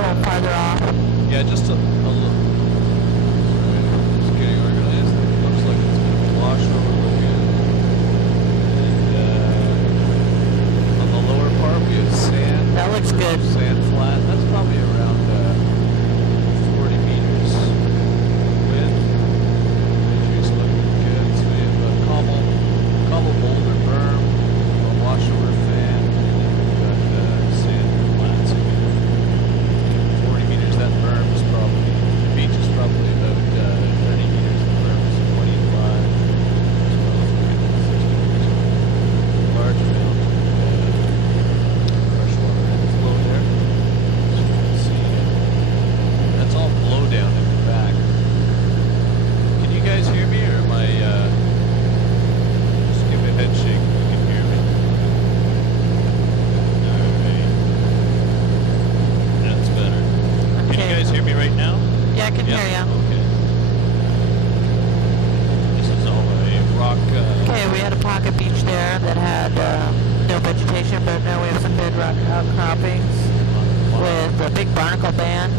little farther off. Yeah, just a little. Just getting organized. It looks like it's going to be washed over again. And on the lower part, we have sand. That looks good. Sand flat. That's probably around 40 meters width. She's looking good. So we have a cobble boulder berm, a washover fan, and then we've got sand flats again. 40 meters. That berm is probably, the beach is probably about 30 meters. The berm is 25. So large amount of fresh water inflow there. As you can see, that's all blow down in the back. Can you guys hear me, or am I? Just give me a head shake. You can hear me. Alright. That's better. Can you guys hear me right now? Yeah, I can hear you. Okay. This is all a rock. Okay, we had a pocket beach there that had no vegetation, but now we have some bedrock outcroppings with a big barnacle band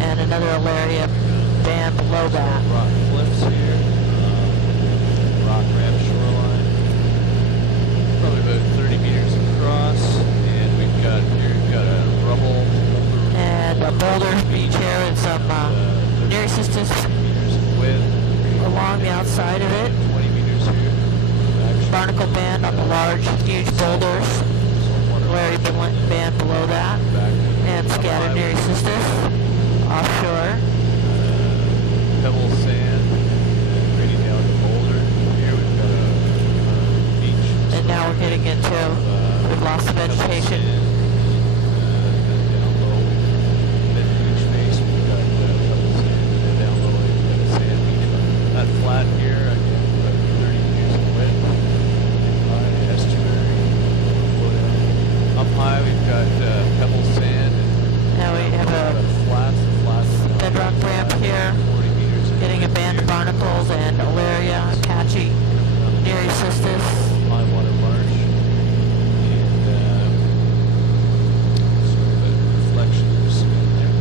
and another Alaria band below that. Rock cliffs here. Rock ramp shoreline. Probably about 30 meters across. And we've got a rubble. And a boulder beach here with some near sisters Meters in width. along the outside of it. 20 meters here. Barnacle band on the large, huge boulders. Alaria band below that. And scattered near sisters offshore. Pebble sand. Bringing down the boulder. Here we've got a beach. And now we're getting into, we've lost the vegetation. Down low. Then beach face. We've got pebble sand. And down low we've got a sand beach. That flat here, again, about 30 meters in width. High estuary. Up high we've got pebble sand. Now we have a Flats. bedrock ramp here, 40 meters in getting a width band of here. barnacles and Alaria, Apache, near sisters. High water marsh, and sort of a reflection of the cement there.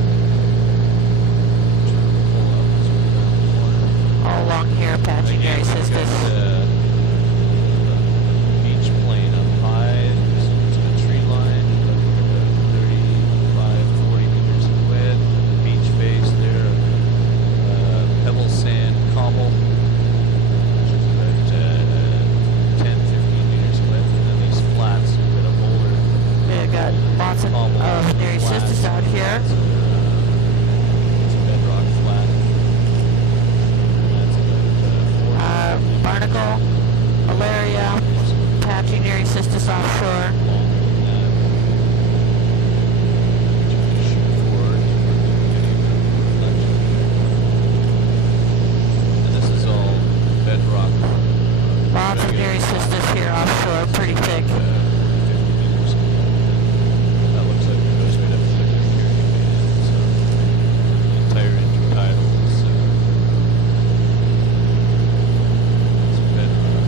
Trying to pull up as we go around the corner. All along here, Apache, Again, near we've got sisters. the beach plane up high. There's the tree line, about 35, 40 meters in width. The beach face there, pebble sand cobble, which is about 10, 15 meters in width. And then these flats, a bit of boulder. We've got lots of near sisters out here. It's a bedrock flat. And that's about 40 Barnacle, Alaria, Apache, near sisters offshore. And this is all bedrock. Lots of near sisters here offshore, pretty thick. 50 meters. That looks like it goes right up to the carrying band. So the entire intertidal is it's bedrock.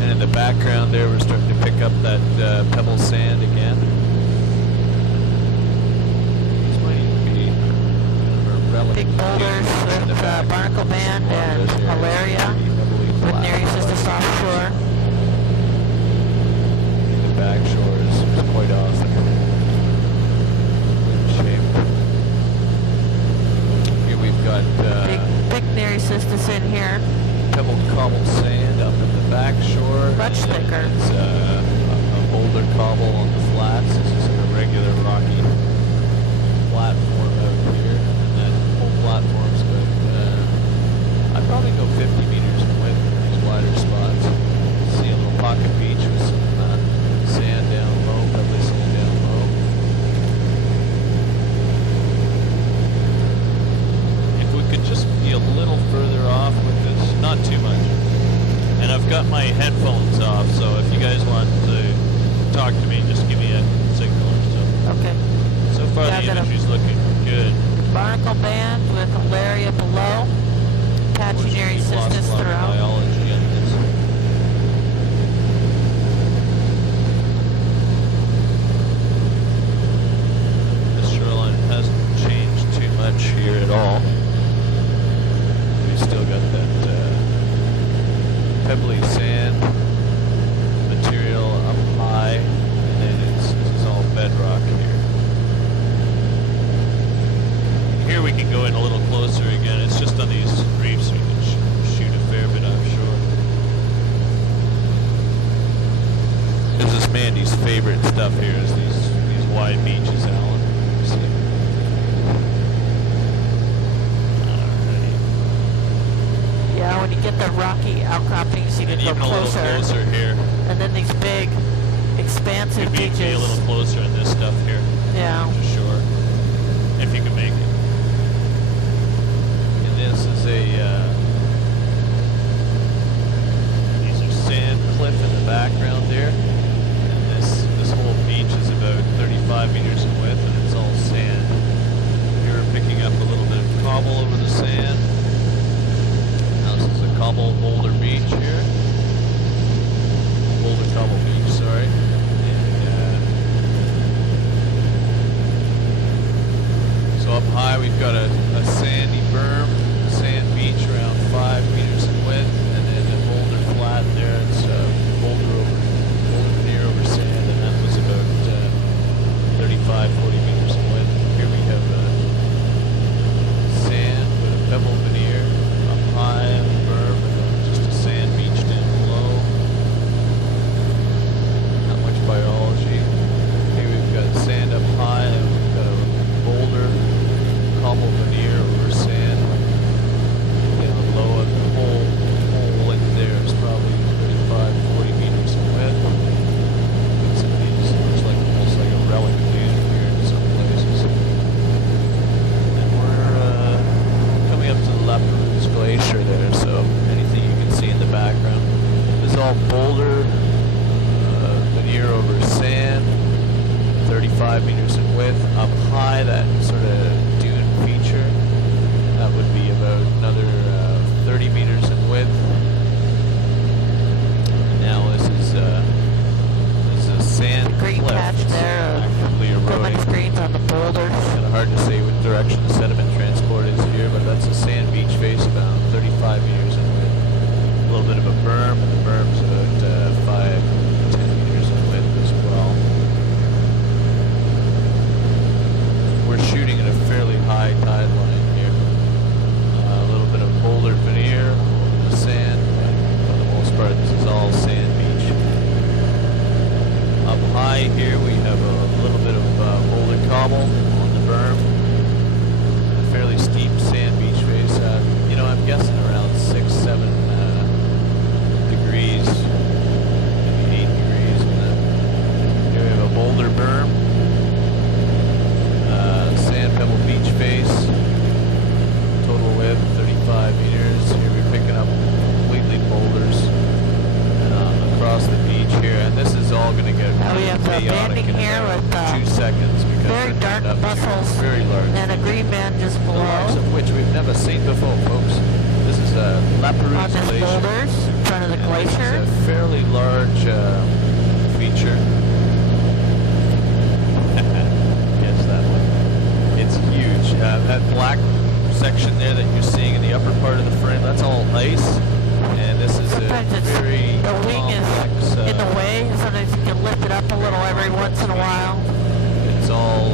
And in the background there, we're starting to pick up that pebble sand again. These might even be relic. Big boulders with barnacle band and Alaria with near sisters offshore. The back shore is quite awesome. Shape. Here we've got Big near sisters in here. pebble cobble sand up at the back shore. Much thicker. It's a boulder cobble on the flats. This is a regular rocky platform out here. And that whole platform's about, I'd probably go 50 meters in width in these wider spots. See a little pocket beach with some sand down low, pebbly sand down low. If we could just be a little further off with this, not too much. And I've got my headphones off, so if you guys want to talk to me, just give me a signal or so. Okay. So far Yeah, the imagery's looking good. Barnacle band with Alaria below. Apache near We've lost sisters a lot of throughout. biology on this. pebbly sand material up high, and then this is all bedrock here. Here we can go in a little closer again. It's just on these reefs we can shoot a fair bit offshore. This is Mandy's favorite stuff here, is these wide beaches, Alan. See? Alright. Yeah, when you get the rocky outcroppings, you can And go even a closer. little closer here. And then these big, expansive You'd be a beaches. little closer in this stuff here. Yeah. For sure. If you can make it. And this is these are sand cliff in the background there. This whole beach is about 35 meters in width, and it's all sand. Here we're picking up a little bit of cobble over the sand. Now this is a cobble boulder beach here. Boulder cobble beach, sorry. And, so up high we've got a sandy berm, a sand beach around 5 meters in width, and then a boulder flat there. It's boulder veneer over sand, and that was about 35, 40 meters in width. Here we have sand with a pebble veneer up high on the berm, and just a sand beach down below. Not much biology. Here we've got sand up high, and we've got a boulder cobble veneer over sand down low, and the whole length there is probably 35, 40 meters in width. Some of these looks like almost like a relic laser here in some places. And we're coming up to the La Perouse Glacier there, so anything you can see in the background. This is all boulder veneer over sand, 35 meters in width. Up high, that sort of dune feature, that would be about another 30 meters in width. And now this is a sand Green cliff. patch It's there of actively eroding. equipment screens on the boulders. Kind of hard to say what direction the sediment transport is here, but that's a sand beach face about 35 meters in width. A little bit of a berm, and the berm's about 5 to 10 meters in width as well. We're shooting at a fairly high tide line here. A little bit of boulder veneer over the sand, but for the most part this is all sand beach. Up high here we have a little bit of boulder cobble on the berm. A fairly steep sand beach face. I'm guessing around 6, 7 degrees, maybe 8 degrees. And here we have a boulder berm. Sand pebble beach face. Total width 35 meters. Here we're picking up completely boulders across the beach here, and this is all going to get We have the chaotic banding in here about with 2 seconds because very we're dark up to mussels very large. and a green band just The likes below of which we've never seen before, folks. This is La on Perouse this Glacier. boulders in front of the And glacier. it's a fairly large feature. Yes, that one. It's huge. That black section there that you're seeing in the upper part of the frame, that's all ice. And this is Sometimes a it's, very the wing is complex, in the way. Sometimes you can lift it up a little every once in a while. It's all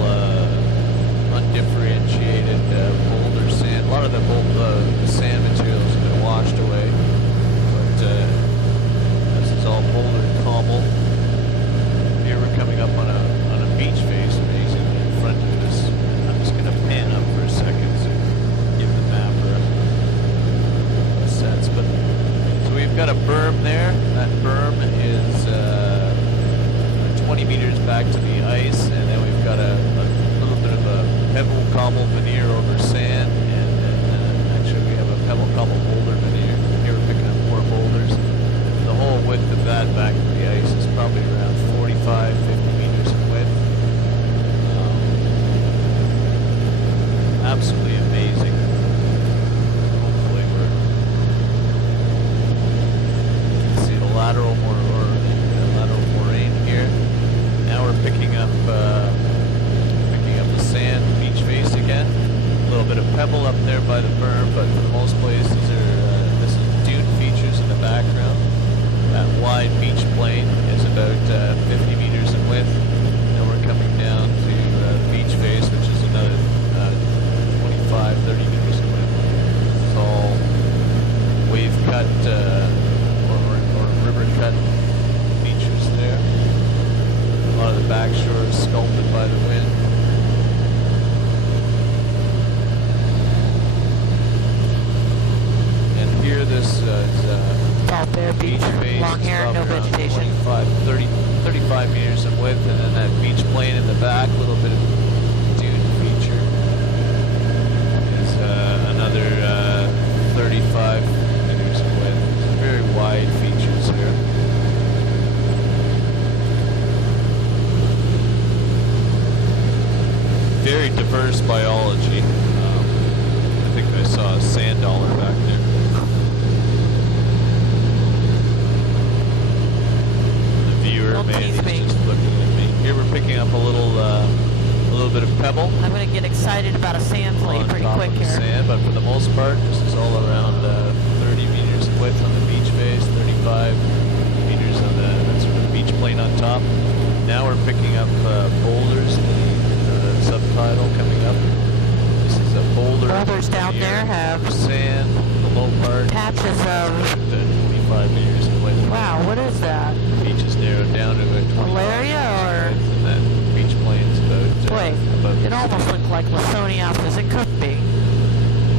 undifferentiated boulder sand. A lot of the sand materials have been washed away, but this is all boulder cobble. Here we're coming up on a beach face, amazingly in front of this. I'm just going to pan up for a second to give the mapper a sense. But so we've got a berm there. That berm is 20 meters back to the ice, and then we've got a little bit of a pebble cobble veneer over sand, and then actually we have a pebble cobble boulder veneer. Here we're picking up more boulders. The whole width of that back to the ice is probably around 45, 50 meters in width. Absolutely amazing. Hopefully see the lateral moraine here. Now we're picking up the sand beach face again. A little bit of pebble up there by the berm, but for most places this is plane is about 50 meters in width. And we're coming down to the beach face, which is another 25, 30 meters in width. It's all wave cut or river cut features there. A lot of the back shore is sculpted by the wind. And here this is All bare beach, face. long It's hair, no probably around vegetation. 35 meters in width, and then that beach plane in the back, a little bit of dune feature, is another 35 meters in width. Very wide features here. Very diverse biology. I think I saw a sand dollar back there. The viewer, Don't man, tease he's me. just looking at me. Here we're picking up a little bit of pebble I'm gonna get excited about a sand flea on pretty top quick of the here. sand, but for the most part, this is all around 30 meters in width on the beach face, 35 meters on the sort of beach plane on top. Now we're picking up boulders, the subtitle coming up. This is a boulder. Boulders down here, there have sand, the low part, patches of, 25 meters in width. wow, what is that? The beach is narrowed down to about 25 Malaria or? meters in width, and that beach plane's about Wait, about it almost looked like Lithoniopsis. It could be.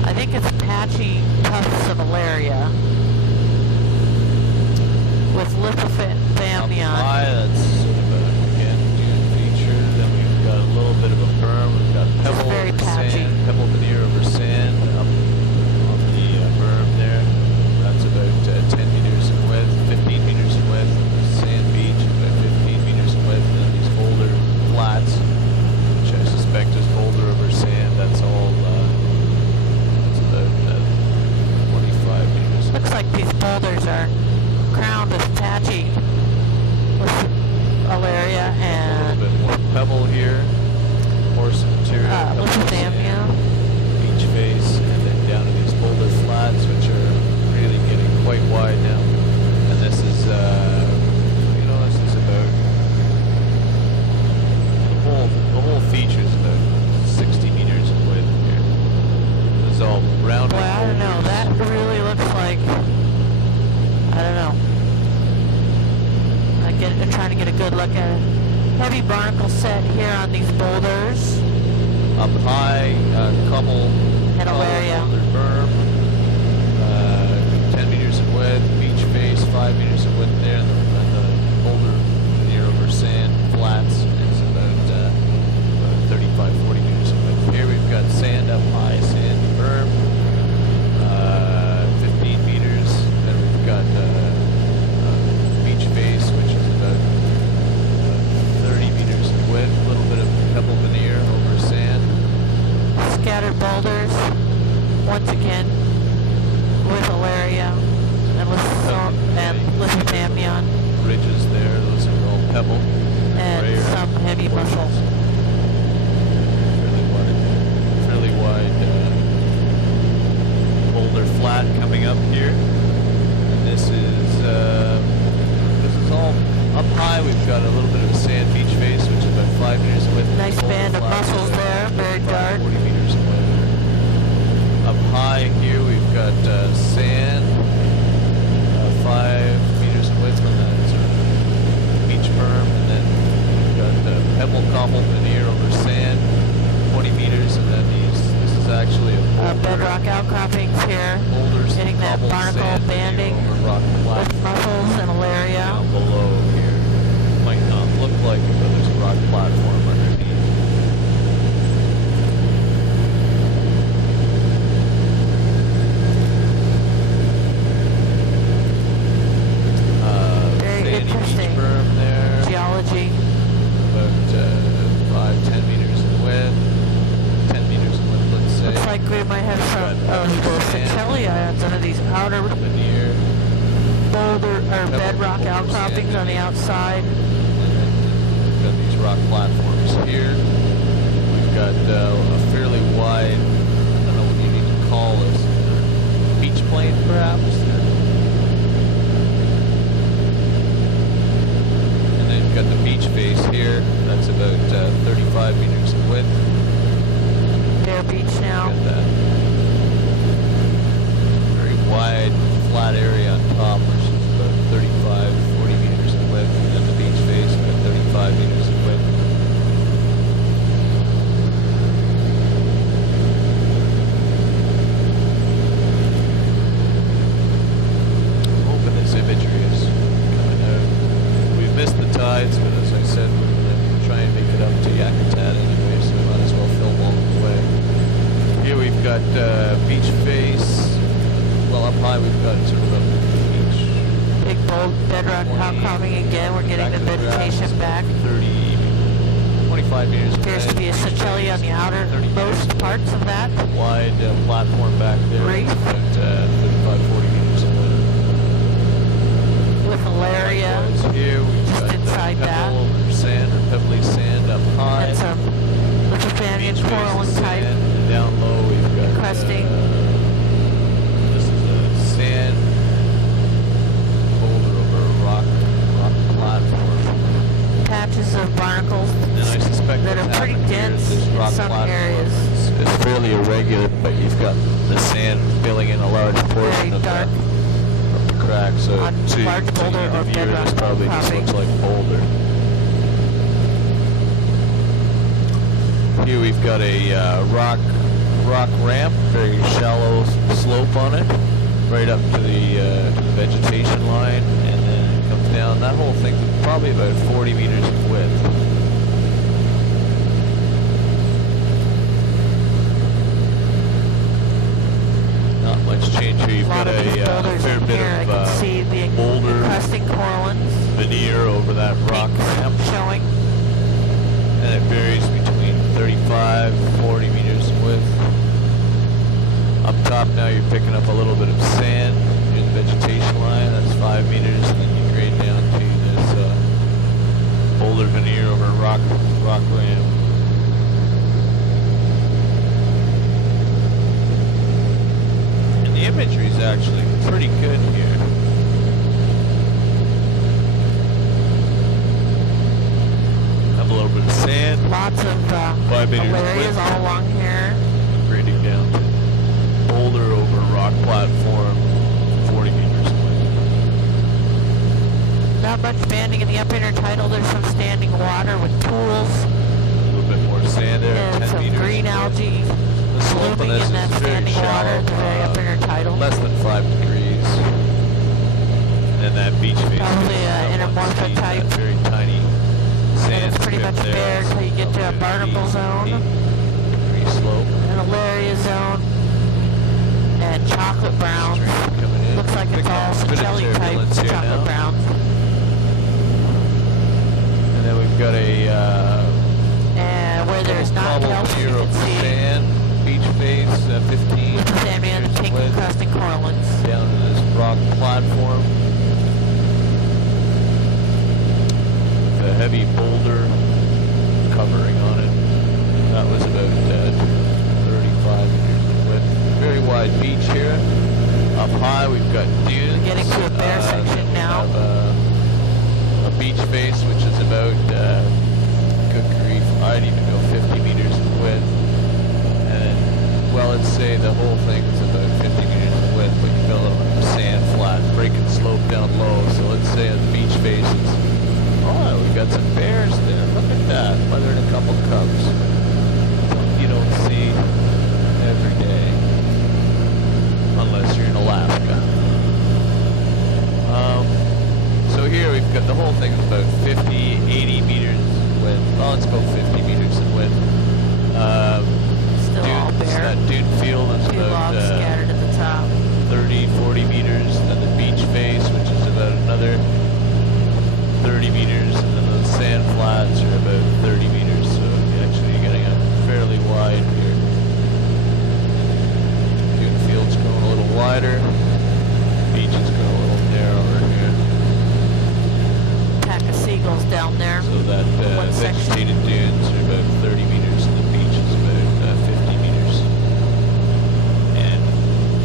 I think it's patchy tufts of malaria with up lithothamnion. high. That's sort of a, again, dune feature. Then we've got a little bit of a berm. We've got pebble very over patchy. sand, pebble veneer over sand up on the berm there. That's about 10 meters in width, 15 meters in width. Sand beach, about 15 meters in width. And these boulder flats, which I suspect is boulder over sand. That's all. That's about 25 meters. Looks like these boulders are crowned with patchy malaria A and little bit more pebble here, more some material. pebble lithothamnia. sand, beach face, and then down to these boulder flats, which are really getting quite wide now. And this is, this is about the whole feature is about 60 meters in width here. This is all rounded. Boy, I don't know. boulders. That really looks like, I don't know. I'm trying to get a good look at it. Heavy barnacle set here on these boulders. Up high, couple And malaria. boulder berm, 10 meters in width, beach face, 5 meters in width there, and the boulder near over sand flats is about 35, 40 meters in width. Here we've got sand up high, sand berm, 15 meters. Then we've got beach face, which is about 30 meters in width, a little bit of pebble veneer over sand. Scattered boulders, once again, with malaria and lithothamnion, Ridges there, those are all pebble. and Rare some heavy portions. mussels. Fairly wide boulder flat coming up here. And this is all up high. We've got a little bit of a sand beach face, which is about 5 meters in width. Nice Boulder band of flats mussels there, very 35, dark. 40 meters in width. Up high here we've got sand, 5 meters in width on that sort of beach berm, and then we've got pebble cobble veneer over sand, 20 meters, and then this is actually a boulder, Bedrock outcroppings here, boulders, getting that cobbled barnacle sand veneer banding over rock with platform mussels and malaria. down below here. Might not look like it, but there's a rock platform underneath. Very Sandy interesting. beach berm there. Geology. About 5-10 meters in width, 10 meters in width, let's say. Looks like we might have some of the Seychelles under these outer Veneer, boulder or bedrock outcroppings on the outside. and then we've got these rock platforms here. We've got a fairly wide, I don't know what you'd even call this, beach plane perhaps. about 35 meters in width. Bear Beach now. Got that very wide, flat area on top, which is about 35, 40 meters in width, and then the beach face about 35 meters in width. I'm hoping this imagery is coming out. We've missed the tides, but as I said, we're going to try and make it up to Yakutat anyway, so might as well film all the way. Here we've got beach face. Well, up high we've got sort of a beach. Big bold bedrock outcropping again. We're getting the vegetation back. 25 meters. Appears to be a Seychelles on the outermost parts of that. Wide platform back there. Reef. About 35, 40 meters in width. With malaria. Here we've Just got inside that. pebble or sand or pebbly sand up high. And some Lithuanian Beach face coral and type. sand. And down low we've got Cresting. this is a sand boulder over a rock platform. Patches of barnacles And I suspect that what's are pretty happened here dense is this in rock some platform areas. is fairly irregular, but you've got the sand filling in a large portion Very of dark. the crack. So On to large boulder you, the or viewer, bedrock this probably just outcropping. looks like boulder. Here we've got a rock ramp, very shallow slope on it, right up to the vegetation line, and then it comes down. That whole thing's probably about 40 meters in width. Not much change here. You've A lot got of these a boulders fair in bit here. I of can see the boulder crusting corallines veneer over that rock ramp, showing. and it varies between 35, 40 meters in width. Up top now you're picking up a little bit of sand near the vegetation line. That's 5 meters, and then you grade down to this boulder veneer over a rock ramp. And the imagery is actually pretty good here. Have a little bit of sand, Lots of 5 meters malarias width. all along here. Grading down to boulder over rock platform, 40 meters away. Not much banding in the up intertidal. There's some standing water with pools A little bit more sand there, and 10 some meters. green away. algae The slope on blooming this in is that very standing water shallow, at the very up intertidal. less than 5 degrees. And that beach face Probably is, a entomorphic that type. very tiny sand And it's pretty strip much there. bare until you get to a barnacle zone, 8-degree slope. an alaria zone, and chocolate browns. Stream coming in. Looks like it's Picking all up a bit of Seychelles type turbulence here chocolate now. browns. And then we've got a And where there's not cobble kelp, you here can over see sand, beach face, 15 Lithuanian meters pink width, crusting corallines. down to this rock platform. The heavy boulder covering on it. That was about 35 meters in width. Very wide beach here. Up high we've got dunes. We're getting to a bare Then section we now. have a beach face which is about, good grief, I'd even go 50 meters in width. And well, let's say the whole thing is about 50 meters in width, but you got a sand flat, breaking slope down low. So let's say on the beach faces, oh, we got some bears there. Look at that, mothering a couple cubs. Something you don't see every day, unless you're in Alaska. So here we've got the whole thing is about 50, 80 meters width. Well, let's go 50 meters in width. Still all Dunes, bare. that dune field is Two about logs scattered at the top. 30, 40 meters. Then the beach face, which is about another 30 meters, and then the sand flats are about 30 meters. So actually you're getting a fairly wide here. Dune field's going a little wider. Beach is going a little narrower here. Pack of seagulls down there. So that One section. vegetated dunes are about 30 meters, and the beach is about 50 meters. And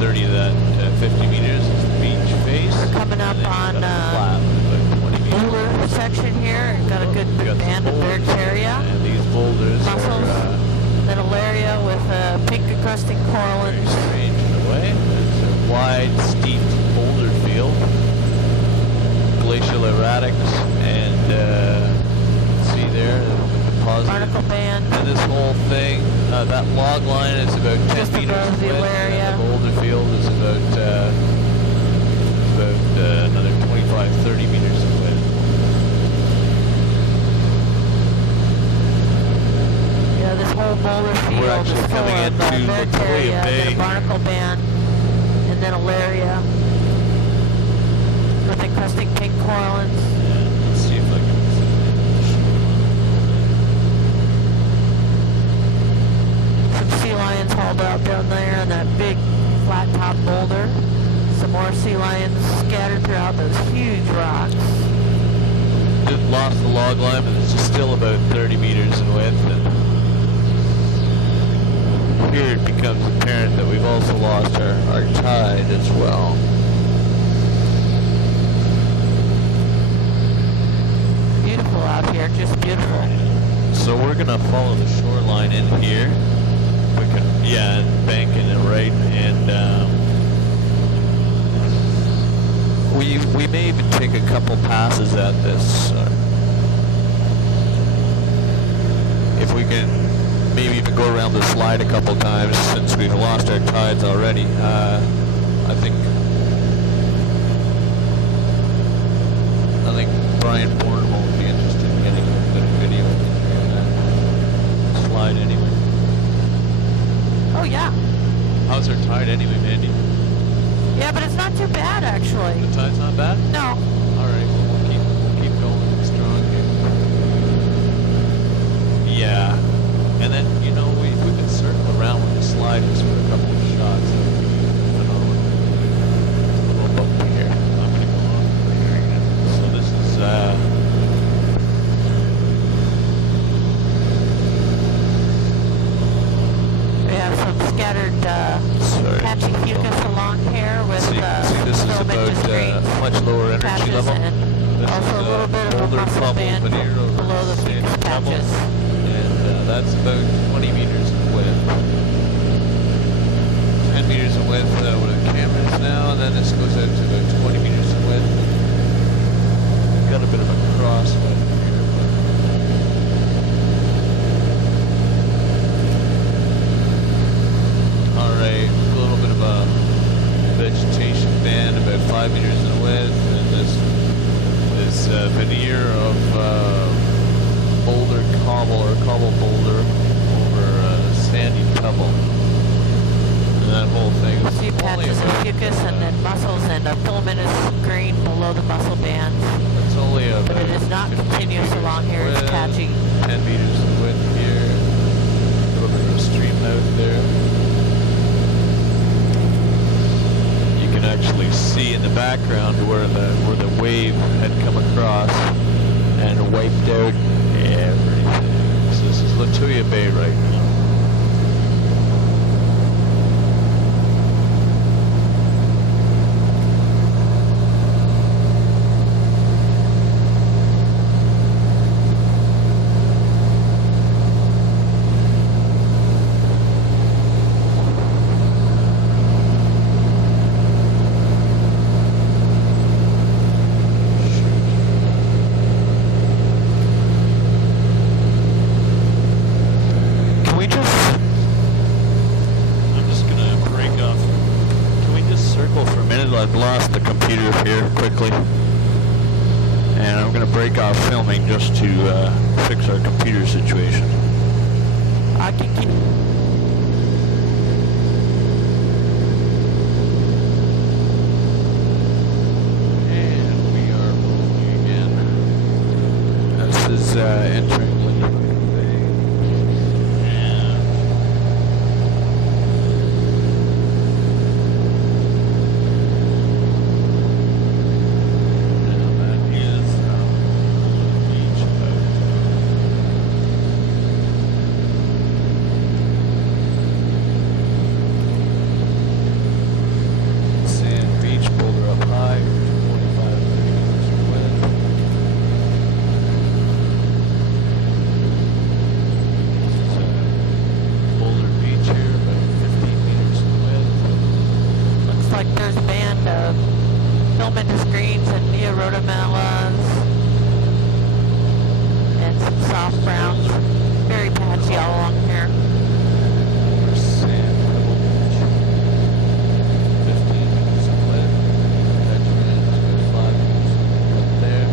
30 of that 50 meters is the beach face. We're coming up and then on you've got a flat with about 20 meters. Boulder section here. Got a good We've big got some band of boulders Bergteria. pink encrusting corals. Very strange in a way. It's a wide, steep boulder field. Glacial erratics, and see there the deposit. Barnacle band. And this whole thing, that log line is about 10 Just meters above the width, area. and the boulder field is about another 25, 30 meters in width. Yeah, this whole boulder field We're actually is full coming of into Veritaria, Latoya Bay. then a barnacle band, and then Alaria with encrusting pink corals. Yeah, let's see if I can. Some sea lions hauled out down there and that big flat top boulder. Some more sea lions scattered throughout those huge rocks. Just lost the log line, but it's still about 30 meters in width. And here it becomes apparent that we've also lost our tide as well. Beautiful out here, just beautiful. So we're gonna follow the shoreline in here. We can, yeah, and banking it right, and we may even take a couple passes at this. If we can maybe even go around the slide a couple times, since we've lost our tides already. I think Brian Bourne will be interested in getting a bit of video of that slide anyway. Oh yeah. How's our tide anyway, Mandy? Yeah, but it's not too bad actually. The tide's not bad? No. Alright, we'll keep going strong here. Yeah. And then, you know, we can circle around with the sliders for a couple of shots. There's a little bump here. I'm going to go off over here again. So this is, We have some scattered patchy fucus along here with see, this is filamentous about greens, much lower energy patches, level. and This also is a little bit of a boulder muscle crumble band veneer over below the sandy fucus pebble. patches. And that's about 20 meters in width. 10 meters in width with the cameras now, and then this goes out to about 20 meters in width. We've got a bit of a crosswind here. Alright, a little bit of a vegetation band, about 5 meters in width, and this veneer of boulder cobble or cobble boulder over sandy pebble. And that whole thing is See patches of fucus and then muscles and a filamentous green below the muscle bands. It's only about But it is not 15 continuous meters along here, it's width, patchy. 10 meters in width here. A little bit of a stream out there. You can actually see in the background where the wave had come across and wiped out everything. So this is Latoya Bay right now. I've lost the computer here quickly, and I'm going to break off filming just to fix our computer situation. I can keep. And we are rolling again. This is entering Latoya Bay. lamellas, and some soft browns. Very patchy all along here. Sand, Pebble Beach. 15 meters of width. That's good 5 meters up there.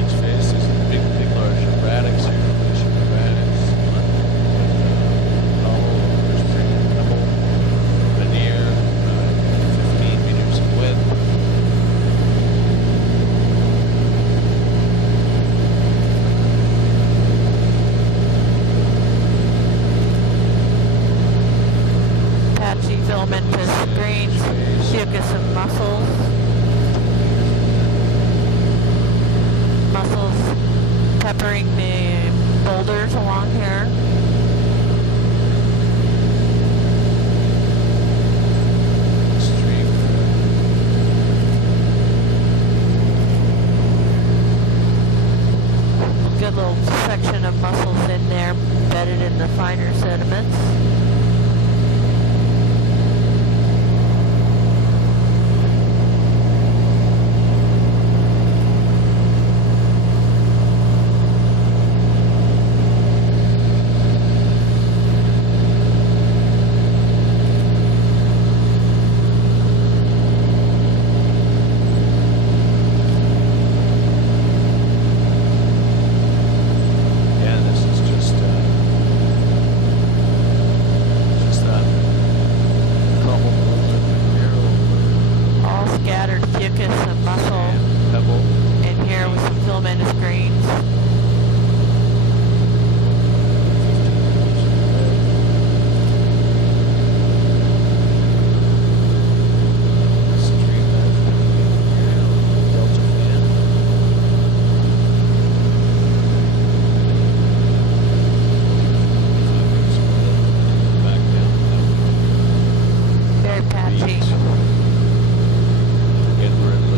Each face is a big large erratics here. Erratics. Pebble, veneer, 15 meters of width. Patchy filamentous greens, fucus and mussels. Mussels peppering the boulders along here. Stream. Good little section of mussels in there, bedded in the finer sediments. Yeah, this is just that couple All scattered fucus and mussel pebble. in here with some filamentous greens. Stream Delta fan. Back down. Very patchy.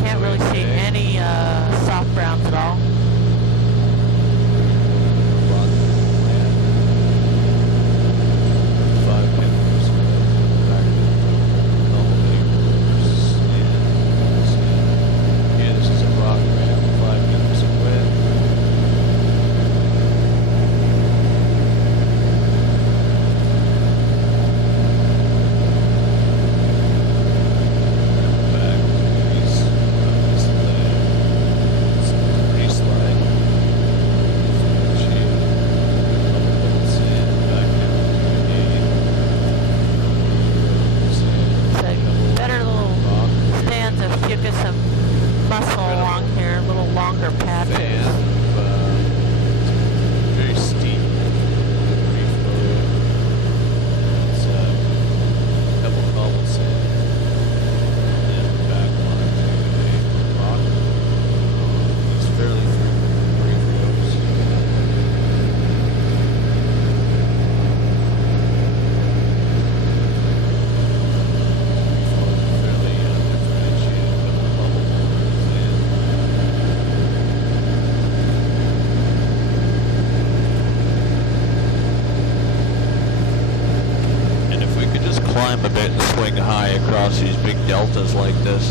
Can't really see any soft browns at all. Yeah, this is a rock ramp, 5 meters of width. Back grease line. Sand, back down So better little rock. stands of fucus and mussel along here, a little longer patches. Fan, very steep reef road. It's pebble cobble sand. And then back onto a rock. It's fairly frequent reef roads. Fairly differentiated pebble cobble sand. And if we could just climb a bit and swing high across these big deltas like this.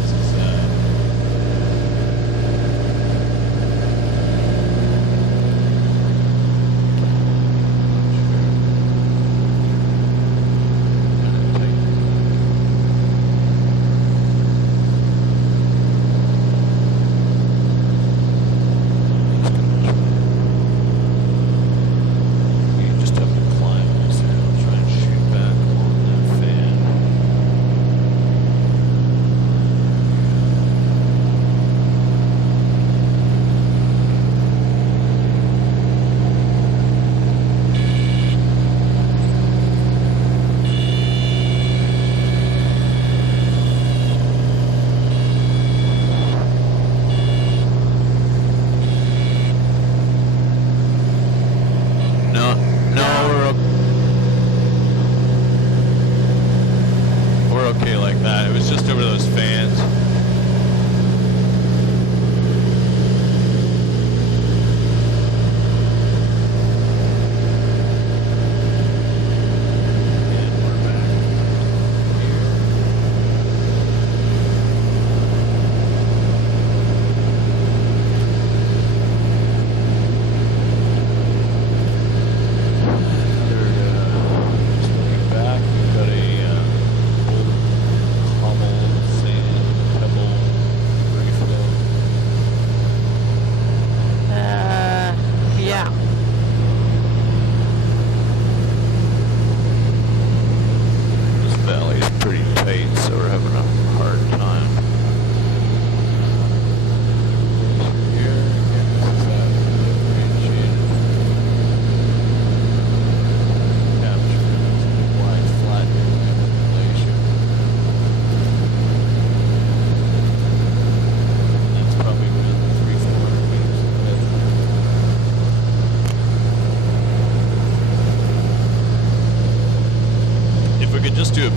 This is, you just have to climb this. I'll try and shoot back along that fan.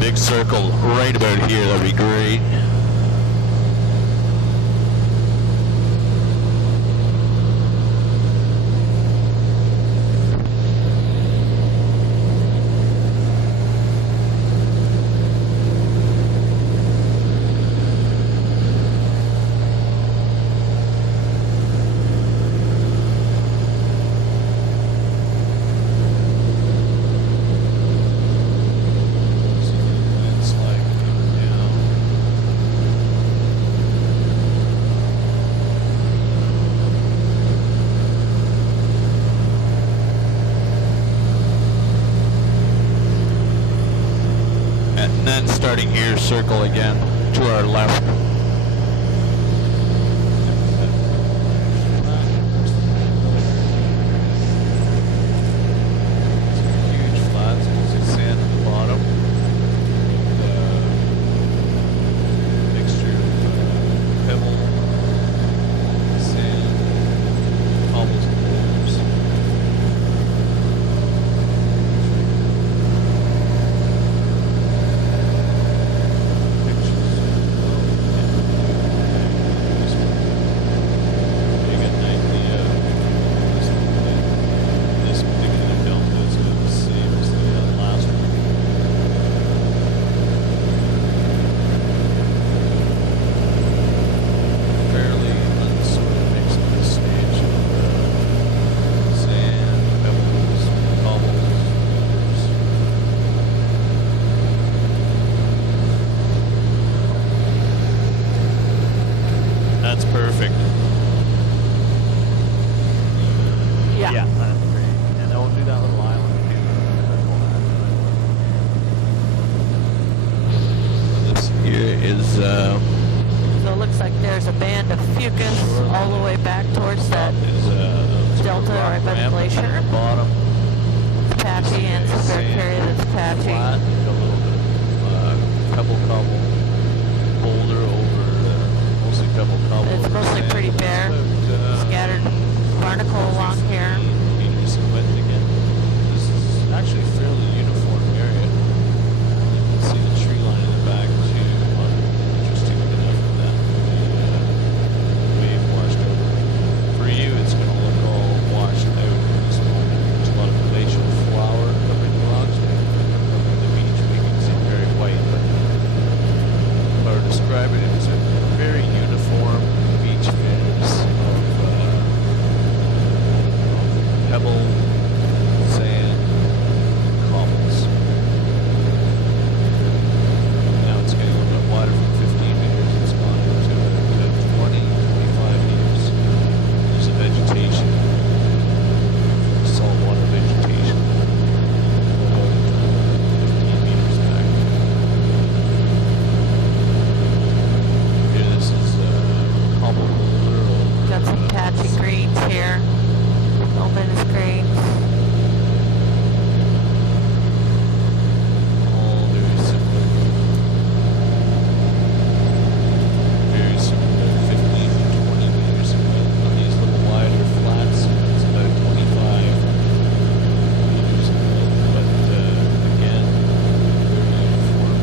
big circle right about here, that'd be great. And then starting here, circle again to our left. Huge flats, mostly sand at the bottom. Mixture of pebble, sand, cobbles, and boulders. That's perfect. Yeah. Yeah, that's great. And they'll do that little island too. This here is So it looks like there's a band of fucus all the way back towards that delta right by the glacier. Bottom. It's patchy and some Sand, area that's patchy. flat, got a little bit of pebble cobble boulder over mostly pebble cobble. It's over mostly sand. pretty bare. About, Scattered barnacle along here. meters of wet again. This is actually a fairly uniform area. You can see the tree line in the back too. Interesting enough that the wave washed over. For you, it's going to look all washed out at this moment. There's a lot of glacial flour covering the rocks. On the beach, we can see very white. But if I were to describe it, it's a very uniform beach face of pebble, sand, cobbles. Now it's getting a little bit wider from 15 meters. It's gone to 20, 25 meters. There's a vegetation, saltwater vegetation, about 15 meters back. Here, this is cobble boulder over. Got some patchy greens here. Luminous greens. All very similar. Very similar, 15 to 20 meters of width on these little wider flats. It's about 25 meters of width, but again, very uniform.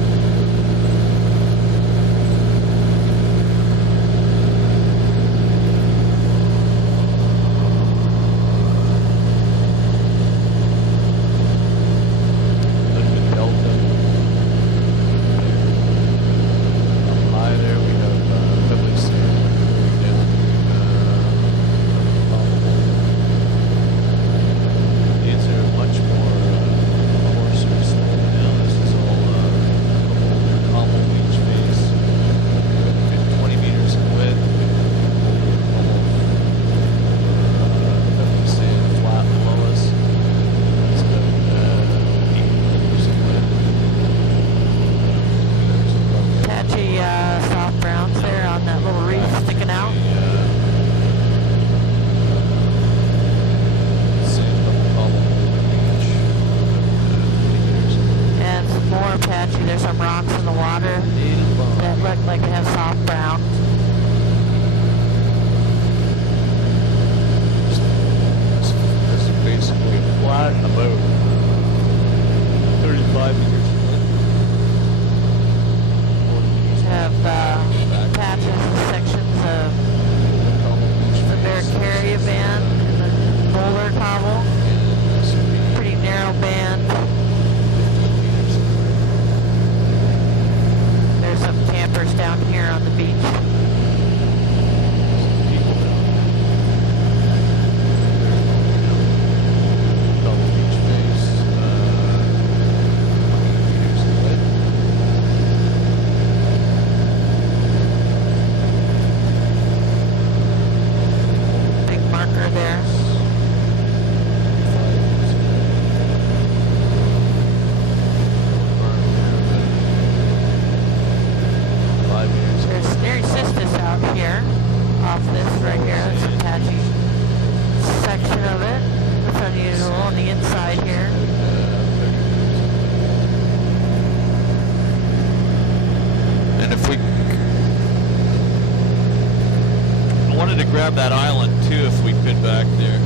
wanted to grab that island too if we could back there.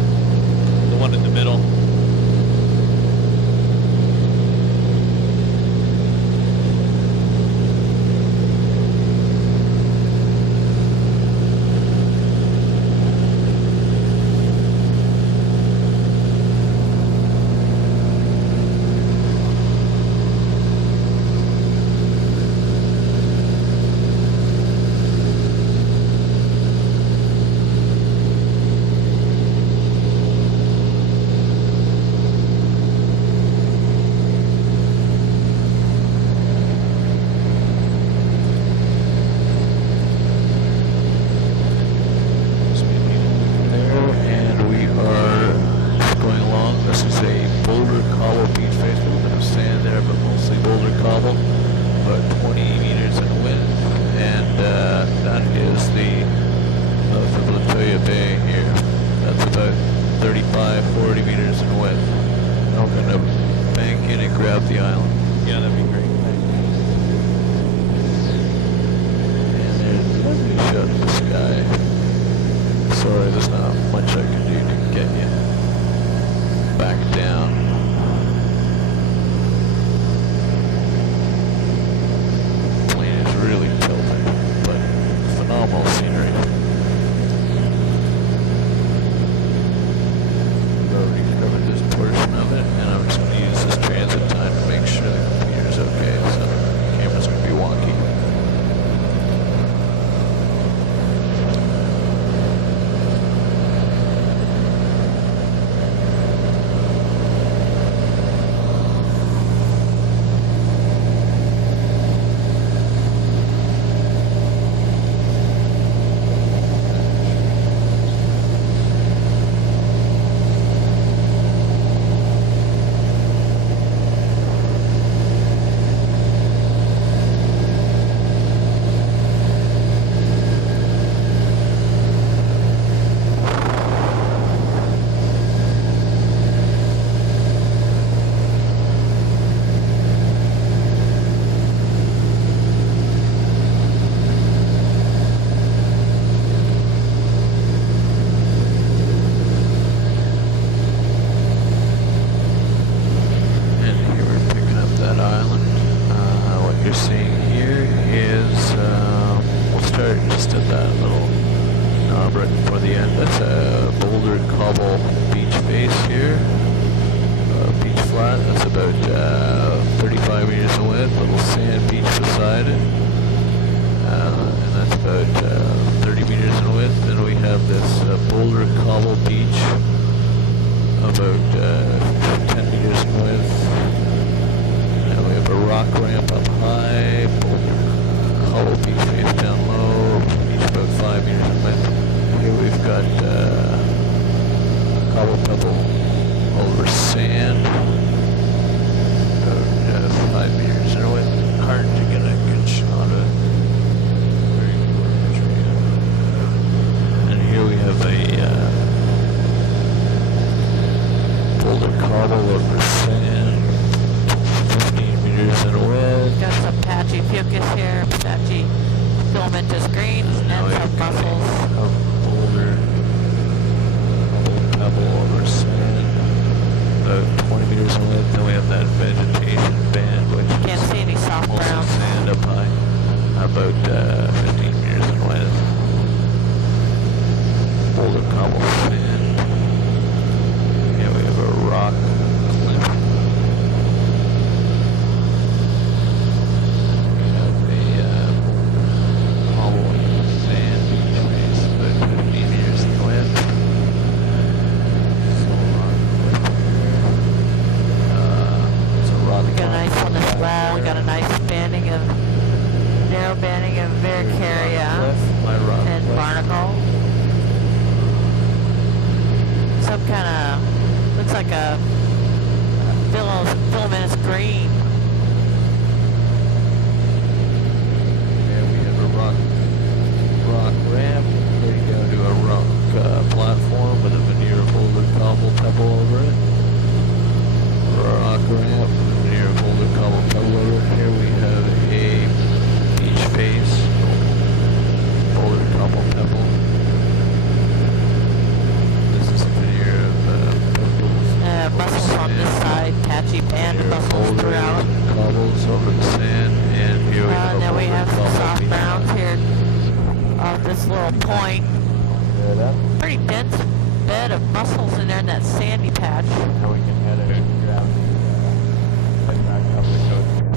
The one in the middle. bed of mussels in there in that sandy patch. Now we can head back up the coast again.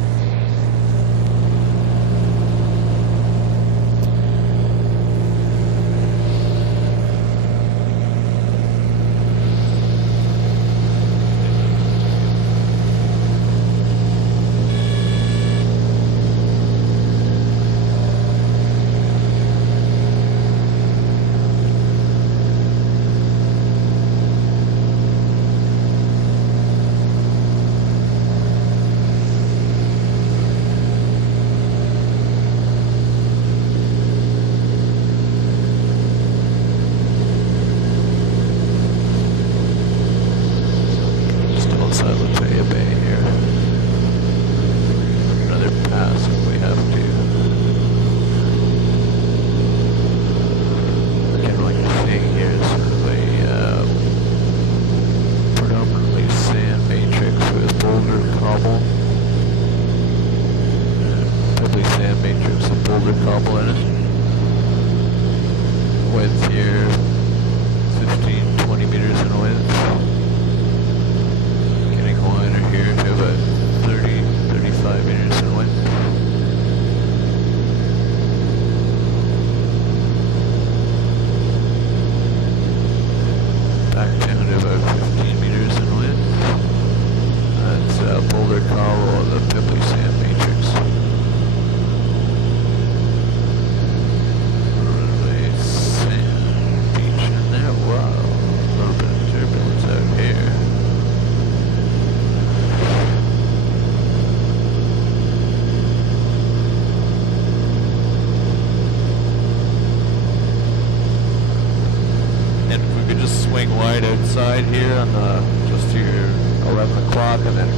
Outside here on the just to your 11 o'clock, and then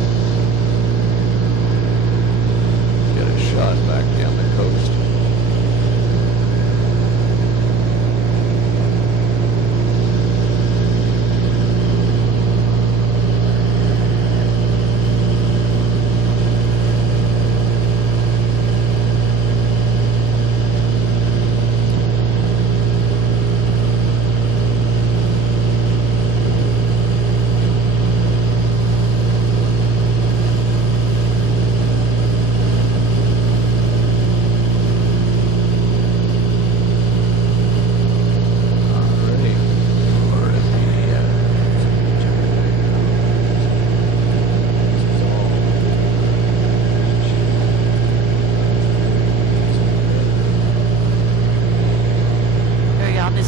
get a shot back down the coast.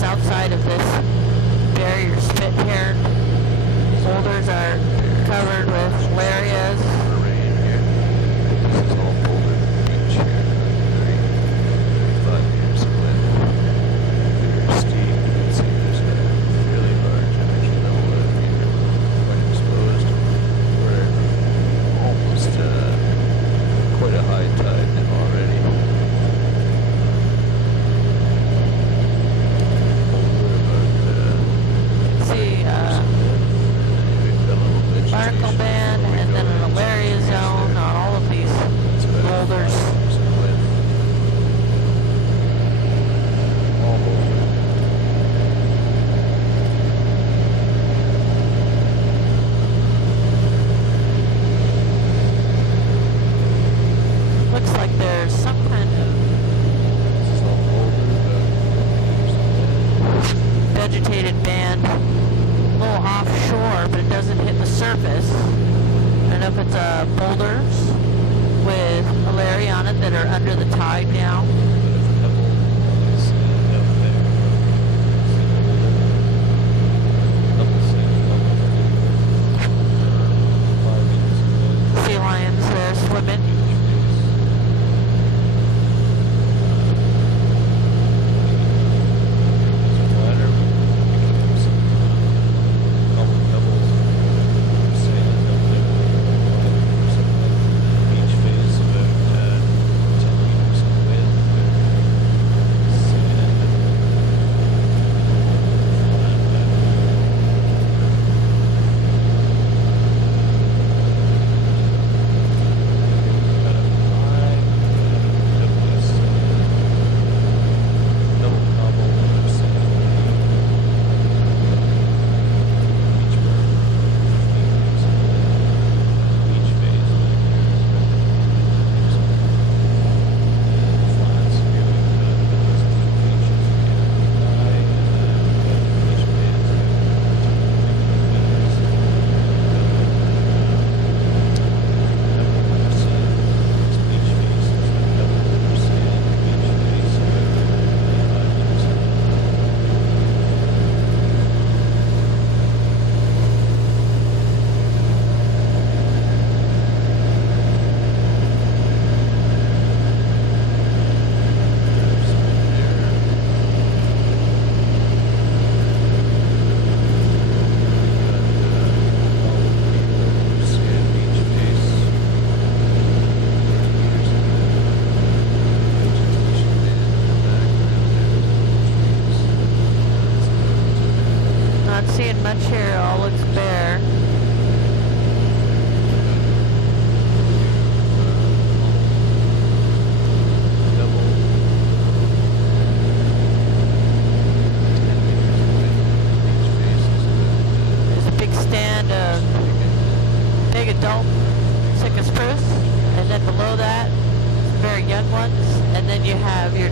Outside of this barrier spit here, boulders are covered with larias. This is all boulder beach here. 35 meters of wind. Very steep. You can see there's a really large energy level out here. Quite exposed. We're almost quite a high tide now already. Barnacle band and then an Alaria zone on all of these boulders. Looks like there's some kind of vegetated band a little offshore, but it doesn't hit the surface. I don't know if it's boulders with Alaria on it that are under the tide now. Sea lions there swimming. Each phase about 10 meters of wind. seeing much here. All looks bare. There's a big stand of big adult Sitka spruce, and then below that, some very young ones, and then you have your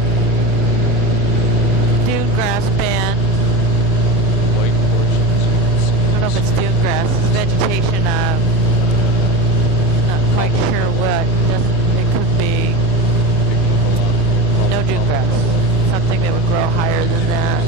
dune grass band. White portions. I don't know if it's dune grass. It's vegetation. Not quite sure what. It could be no dune grass. Something that would grow higher than that.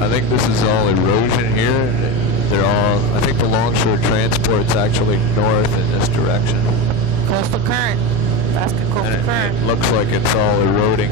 I think this is all erosion here. They're all, I think the longshore transport's actually north in this direction. Coastal current. Basket coastal And current. it looks like it's all eroding.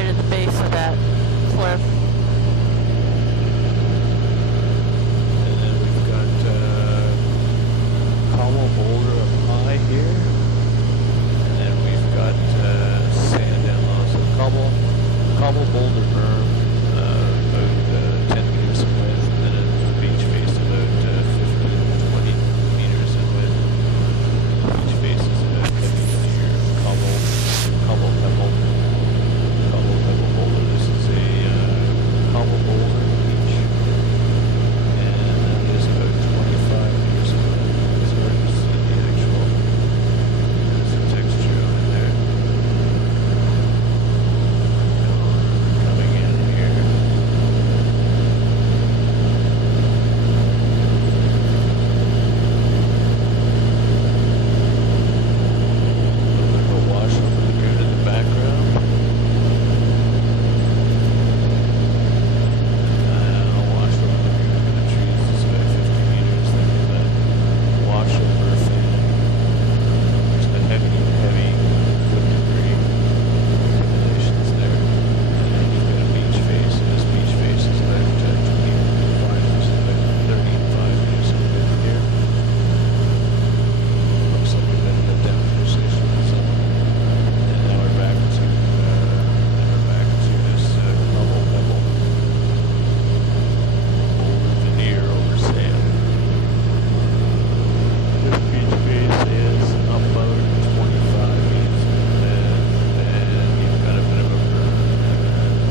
right at the base of that cliff. And then we've got Cobble Boulder up high here. And then we've got sand down low. So Cobble Boulder berm, about 10 meters in width, and then a beach face about 15, 20 meters in width. Beach face is about 50 here. Cobble Pebble Boulder. This is a Cobble Boulder beach. And that is about 25 meters in width. So there's the actual, there's the texture on it there. Coming in here. A little bit of a wash over the lagoon in the background. I'll wash over the lagoon in the trees. It's about 50 meters. Then that wash over thing. There's the heavy foot debris accumulations there. And then you've got a beach face, and this beach face is about 25 meters, about 35 meters in width here. Looks like we've been in a down position or something. And now we're back to this Cobble Pebble boulder veneer over sand. This beach face is about 25 meters in width, and you've got a bit of a berm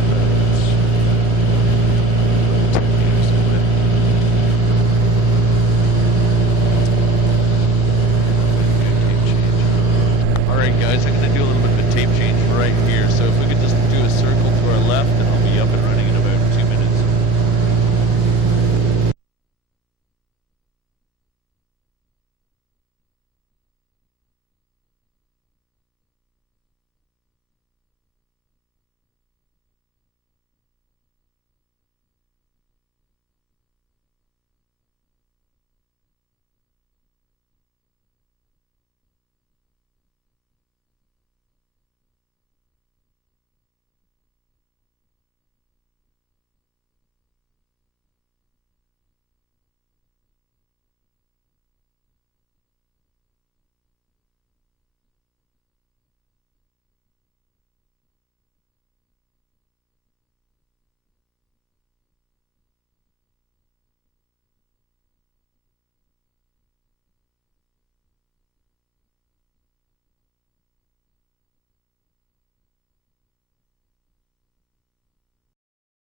about 10 meters in width. Good tape change. All right, guys, I'm going to do a little bit of a tape change right here. So if we could just do a circle to our left and